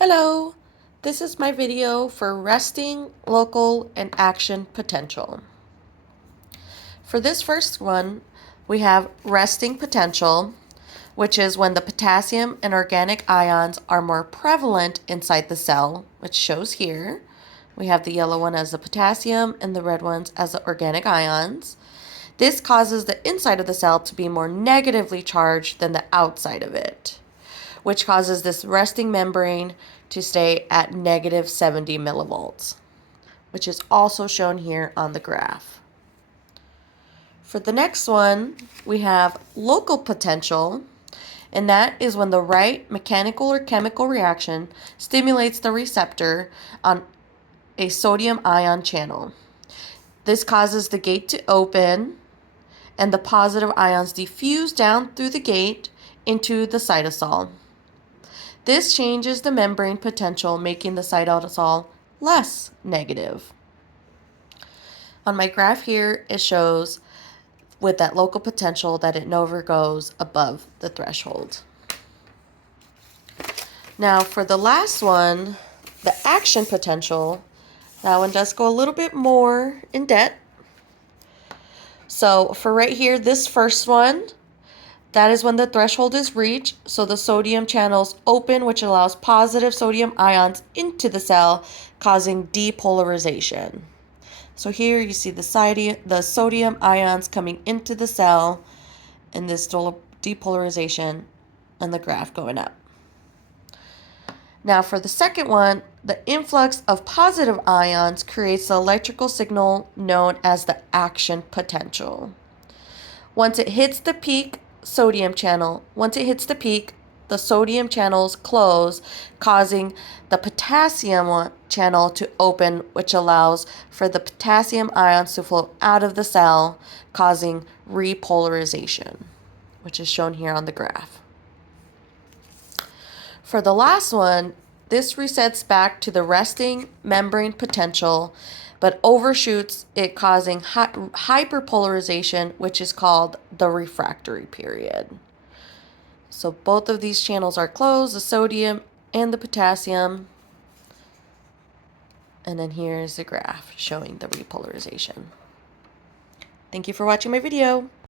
Hello, this is my video for resting, local, and action potential. For this first one, we have resting potential, which is when the potassium and organic ions are more prevalent inside the cell, which shows here. We have the yellow one as the potassium and the red ones as the organic ions. This causes the inside of the cell to be more negatively charged than the outside of it, which causes this resting membrane to stay at negative 70 millivolts, which is also shown here on the graph. For the next one, we have local potential, and that is when the right mechanical or chemical reaction stimulates the receptor on a sodium ion channel. This causes the gate to open and the positive ions diffuse down through the gate into the cytosol. This changes the membrane potential, making the cytosol less negative. On my graph here, it shows with that local potential that it never goes above the threshold. Now for the last one, the action potential, that one does go a little bit more in depth. So for right here, this first one, that is when the threshold is reached, so the sodium channels open, which allows positive sodium ions into the cell, causing depolarization. So here you see the sodium ions coming into the cell, and this depolarization and the graph going up. Now for the second one, the influx of positive ions creates the electrical signal known as the action potential. Once it hits the peak, the sodium channels close, causing the potassium channel to open, which allows for the potassium ions to flow out of the cell, causing repolarization, which is shown here on the graph. For the last one, this resets back to the resting membrane potential, but overshoots it, causing hyperpolarization, which is called the refractory period. So both of these channels are closed, the sodium and the potassium. And then here is the graph showing the repolarization. Thank you for watching my video.